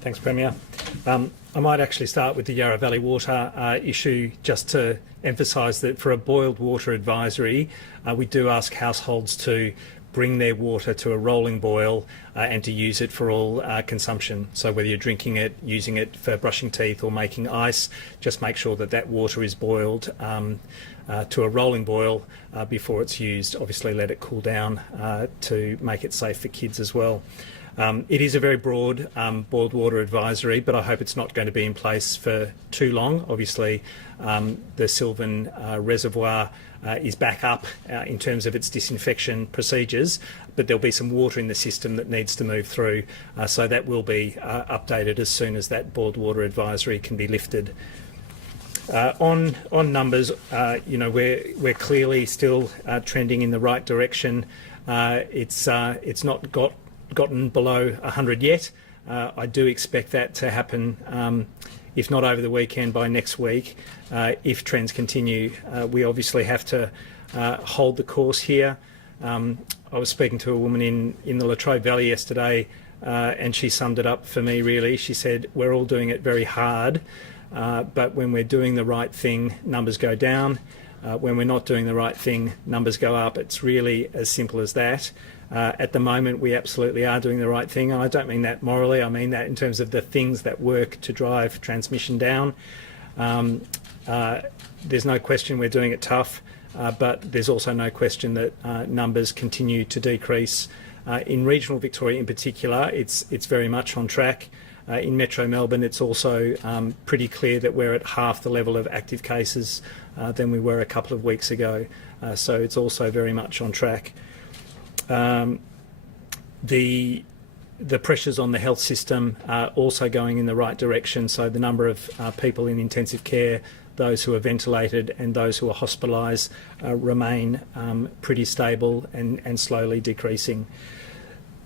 Thanks, Premier. I might actually start with the Yarra Valley Water issue, just to emphasise that for a boiled water advisory, we do ask households to bring their water to a rolling boil and to use it for all consumption. So whether you're drinking it, using it for brushing teeth or making ice, just make sure that that water is boiled to a rolling boil before it's used. Obviously let it cool down to make it safe for kids as well. It is a very broad boiled water advisory, but I hope it's not going to be in place for too long. Obviously, the Sylvan Reservoir is back up in terms of its disinfection procedures, but there'll be some water in the system that needs to move through, so that will be updated as soon as that boiled water advisory can be lifted. On numbers, we're clearly still trending in the right direction. It's not gotten below 100 yet. I do expect that to happen, if not over the weekend, by next week. If trends continue, we obviously have to hold the course here. I was speaking to a woman in the Latrobe Valley yesterday, and she summed it up for me really. She said, we're all doing it very hard, but when we're doing the right thing, numbers go down. When we're not doing the right thing, numbers go up. It's really as simple as that. At the moment, we absolutely are doing the right thing, and I don't mean that morally. I mean that in terms of the things that work to drive transmission down. There's no question we're doing it tough, but there's also no question that numbers continue to decrease. In regional Victoria in particular, it's very much on track. In Metro Melbourne, it's also pretty clear that we're at half the level of active cases than we were a couple of weeks ago. So it's also very much on track. The pressures on the health system are also going in the right direction. So the number of people in intensive care, those who are ventilated and those who are hospitalised remain pretty stable and slowly decreasing.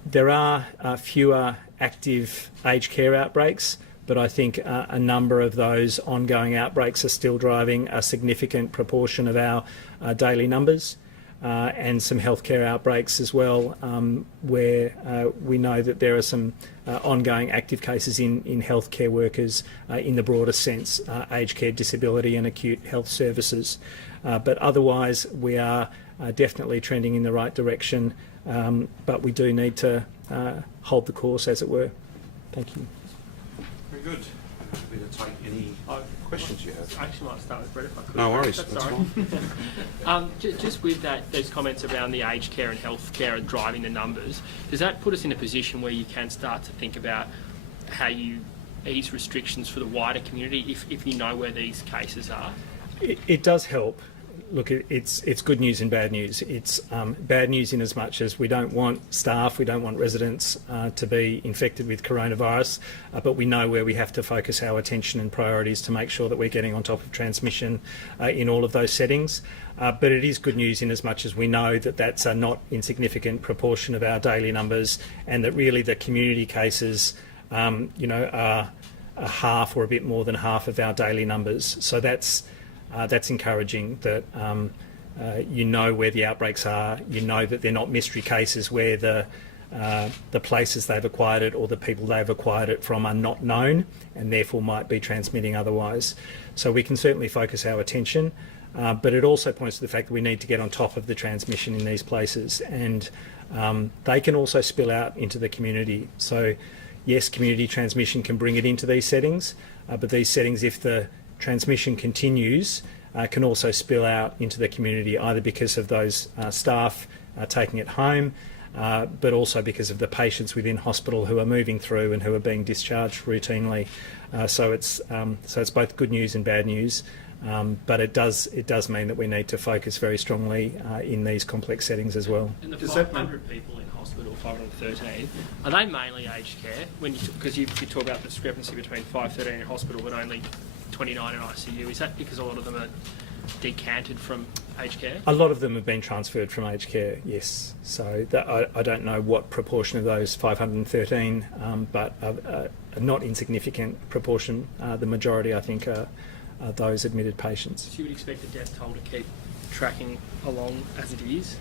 There are fewer active aged care outbreaks, but I think a number of those ongoing outbreaks are still driving a significant proportion of our daily numbers. And some healthcare outbreaks as well, where we know that there are some ongoing active cases in healthcare workers in the broader sense, aged care, disability and acute health services. But otherwise, we are definitely trending in the right direction, but we do need to hold the course, as it were. Thank you. Very good. Happy to take any questions you have. I actually might start with Brett if I could. No worries, that's fine. Just with those comments around the aged care and health care and driving the numbers, does that put us in a position where you can start to think about how you ease restrictions for the wider community if you know where these cases are? It does help. Look, it's good news and bad news. It's bad news in as much as we don't want staff, we don't want residents to be infected with coronavirus, but we know where we have to focus our attention and priorities to make sure that we're getting on top of transmission in all of those settings. But it is good news in as much as we know that that's a not insignificant proportion of our daily numbers, and that really the community cases, are a half or a bit more than half of our daily numbers. So that's encouraging, that you know where the outbreaks are, you know that they're not mystery cases where the places they've acquired it or the people they've acquired it from are not known and therefore might be transmitting otherwise. So we can certainly focus our attention, but it also points to the fact that we need to get on top of the transmission in these places, and they can also spill out into the community. So yes, community transmission can bring it into these settings, but these settings, if the transmission continues, can also spill out into the community, either because of those staff taking it home, but also because of the patients within hospital who are moving through and who are being discharged routinely. So it's both good news and bad news, but it does mean that we need to focus very strongly in these complex settings as well. And the 500 people in hospital, 513, are they mainly aged care? Because you talk about the discrepancy between 513 in hospital but only 29 in ICU. Is that because a lot of them are decanted from aged care? A lot of them have been transferred from aged care, yes. So I don't know what proportion of those 513, but a not insignificant proportion. The majority, I think, are those admitted patients. So you would expect the death toll to keep tracking along as it is?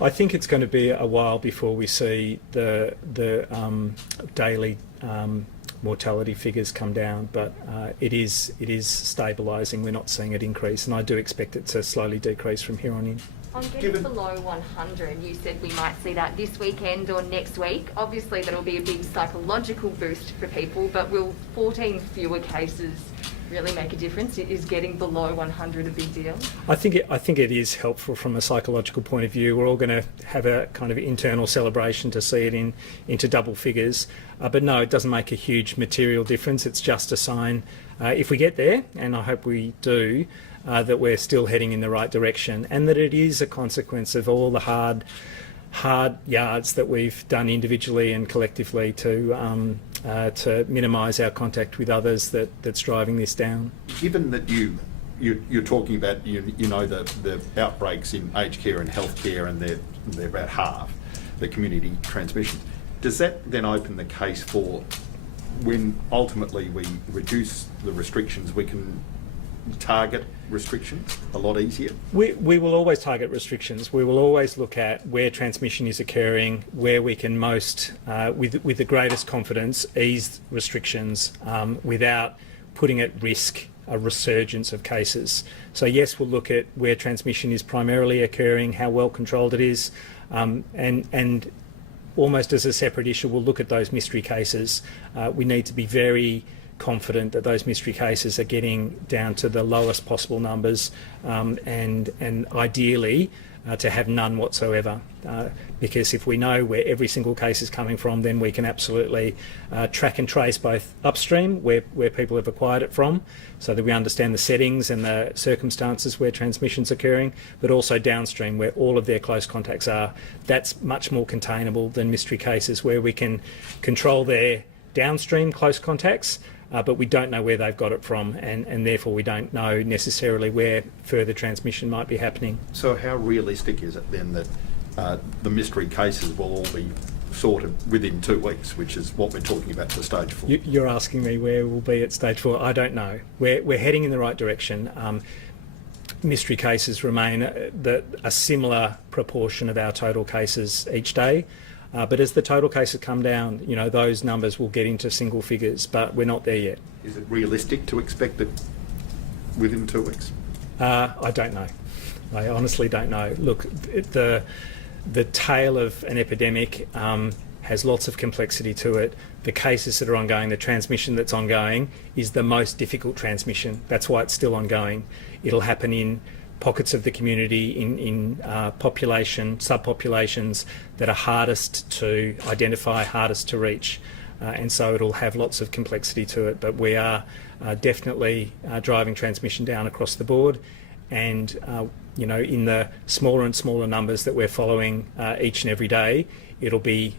I think it's going to be a while before we see the daily mortality figures come down, but it is stabilising. We're not seeing it increase, and I do expect it to slowly decrease from here on in. On getting below 100, you said we might see that this weekend or next week. Obviously, that'll be a big psychological boost for people, but will 14 fewer cases really make a difference? Is getting below 100 a big deal? I think it is helpful from a psychological point of view. We're all going to have a kind of internal celebration to see it into double figures. But no, it doesn't make a huge material difference. It's just a sign, if we get there, and I hope we do, that we're still heading in the right direction, and that it is a consequence of all the hard yards that we've done individually and collectively to minimise our contact with others that's driving this down. Given that you're talking about the outbreaks in aged care and healthcare, and they're about half the community transmissions, does that then open the case for when ultimately we reduce the restrictions, we can target restrictions a lot easier? We will always target restrictions. We will always look at where transmission is occurring, where we can most, with the greatest confidence, ease restrictions without putting at risk a resurgence of cases. So yes, we'll look at where transmission is primarily occurring, how well controlled it is, and almost as a separate issue, we'll look at those mystery cases. We need to be very confident that those mystery cases are getting down to the lowest possible numbers, and ideally to have none whatsoever. Because if we know where every single case is coming from, then we can absolutely track and trace both upstream, where people have acquired it from, so that we understand the settings and the circumstances where transmission's occurring, but also downstream, where all of their close contacts are. That's much more containable than mystery cases, where we can control their downstream close contacts, but we don't know where they've got it from, and therefore we don't know necessarily where further transmission might be happening. So how realistic is it then that the mystery cases will all be sorted within 2 weeks, which is what we're talking about for stage 4? You're asking me where we'll be at stage 4. I don't know. We're heading in the right direction. Mystery cases remain a similar proportion of our total cases each day. But as the total cases come down, those numbers will get into single figures, but we're not there yet. Is it realistic to expect it within 2 weeks? I don't know. I honestly don't know. Look, the tail of an epidemic has lots of complexity to it. The cases that are ongoing, the transmission that's ongoing, is the most difficult transmission. That's why it's still ongoing. It'll happen in pockets of the community, in subpopulations that are hardest to identify, hardest to reach, and so it'll have lots of complexity to it. But we are definitely driving transmission down across the board, and in the smaller and smaller numbers that we're following each and every day, it'll be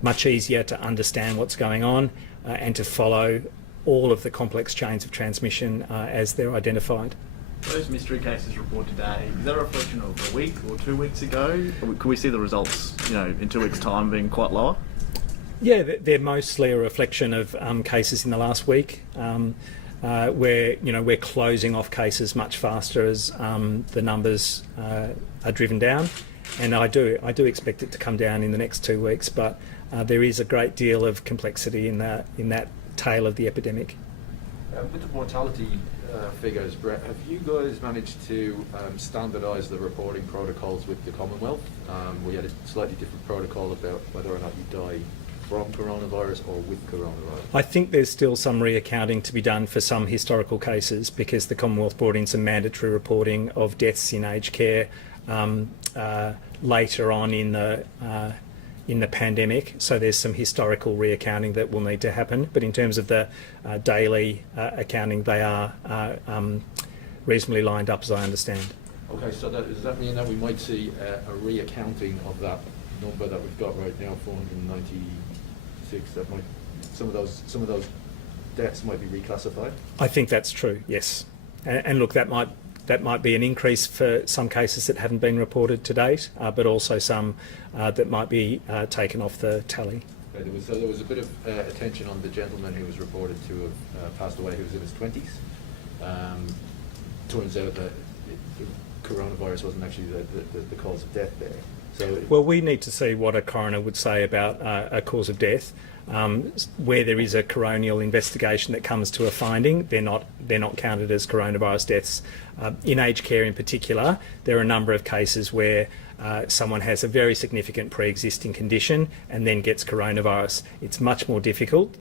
much easier to understand what's going on and to follow all of the complex chains of transmission as they're identified. Those mystery cases reported today, is that a reflection of a week or 2 weeks ago? Or could we see the results, in 2 weeks' time being quite lower? Yeah, they're mostly a reflection of cases in the last week, where we're closing off cases much faster as the numbers are driven down, and I do expect it to come down in the next 2 weeks. But there is a great deal of complexity in that tail of the epidemic. With the mortality figures, Brett, have you guys managed to standardise the reporting protocols with the Commonwealth? We had a slightly different protocol about whether or not you die from coronavirus or with coronavirus. I think there's still some reaccounting to be done for some historical cases, because the Commonwealth brought in some mandatory reporting of deaths in aged care later on in the pandemic. So there's some historical reaccounting that will need to happen. But in terms of the daily accounting, they are reasonably lined up, as I understand. Okay, so does that mean that we might see a reaccounting of that number that we've got right now, 496? That might some of those deaths might be reclassified. I think that's true. Yes, and look, that might be an increase for some cases that haven't been reported to date, but also some that might be taken off the tally. Okay, there was a bit of attention on the gentleman who was reported to have passed away, who was in his 20s. Turns out that coronavirus wasn't actually the cause of death there. So Well, we need to see what a coroner would say about a cause of death. Where there is a coronial investigation that comes to a finding, they're not counted as coronavirus deaths. In aged care, in particular, there are a number of cases where someone has a very significant pre-existing condition and then gets coronavirus. It's much more difficult.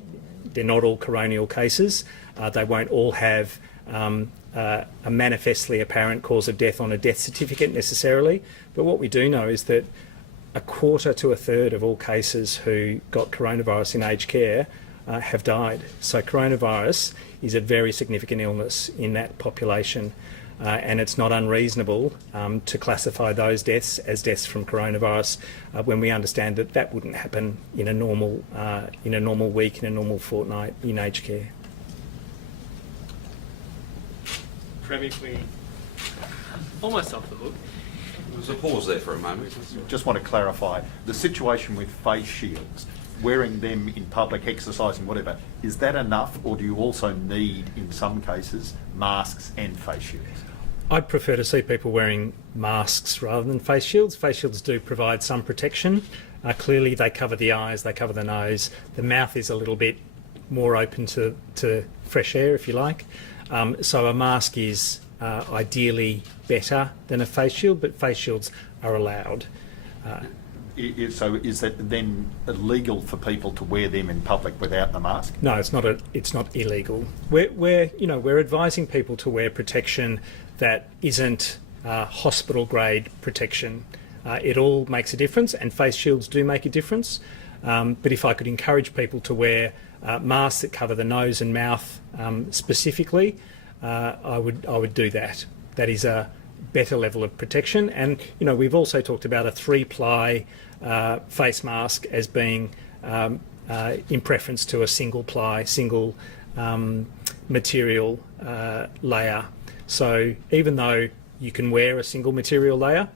They're not all coronial cases. They won't all have a manifestly apparent cause of death on a death certificate necessarily. But what we do know is that a quarter to a third of all cases who got coronavirus in aged care have died. So coronavirus is a very significant illness in that population, and it's not unreasonable to classify those deaths as deaths from coronavirus when we understand that that wouldn't happen in a normal week, in a normal fortnight in aged care. Premier, we almost off the hook. There was a pause there for a moment. Just want to clarify, the situation with face shields, wearing them in public, exercising, whatever, is that enough, or do you also need, in some cases, masks and face shields? I'd prefer to see people wearing masks rather than face shields. Face shields do provide some protection. Clearly they cover the eyes, they cover the nose. The mouth is a little bit more open to fresh air, if you like. So a mask is ideally better than a face shield, but face shields are allowed. So is that then illegal for people to wear them in public without the mask? No, it's not illegal. We're advising people to wear protection that isn't hospital grade protection. It all makes a difference, and face shields do make a difference. But if I could encourage people to wear masks that cover the nose and mouth specifically, I would do that. That is a better level of protection. And we've also talked about a 3-ply face mask as being in preference to a single material layer. So even though you can wear a single material layer,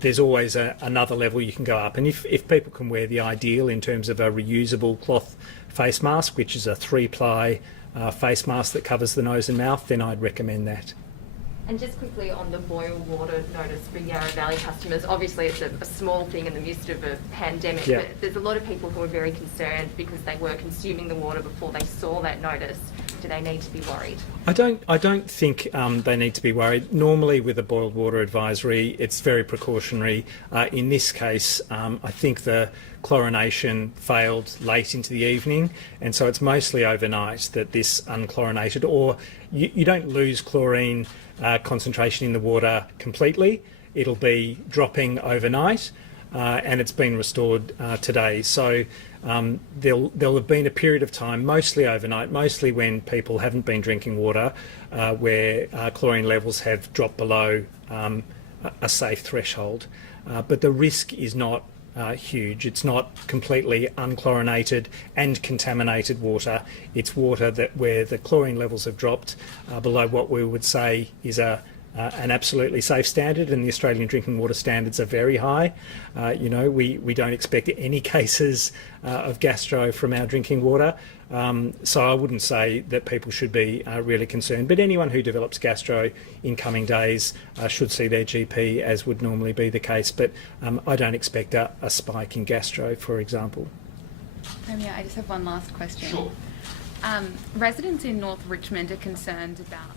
there's always another level you can go up. And if people can wear the ideal in terms of a reusable cloth face mask, which is a 3-ply face mask that covers the nose and mouth, then I'd recommend that. And just quickly on the boil water notice for Yarra Valley customers, obviously it's a small thing in the midst of a pandemic, Yeah. but there's a lot of people who are very concerned because they were consuming the water before they saw that notice. Do they need to be worried? I don't think they need to be worried. Normally with a boiled water advisory, it's very precautionary. In this case, I think the chlorination failed late into the evening, and so it's mostly overnight that this unchlorinated, or you don't lose chlorine concentration in the water completely. It'll be dropping overnight, and it's been restored today. So there'll have been a period of time, mostly overnight, mostly when people haven't been drinking water, where chlorine levels have dropped below a safe threshold. But the risk is not huge. It's not completely unchlorinated and contaminated water. It's water where the chlorine levels have dropped below what we would say is an absolutely safe standard, and the Australian drinking water standards are very high. We don't expect any cases of gastro from our drinking water, so I wouldn't say that people should be really concerned. But anyone who develops gastro in coming days should see their GP, as would normally be the case. But I don't expect a spike in gastro, for example. Premier, I just have one last question. Sure. Residents in North Richmond are concerned about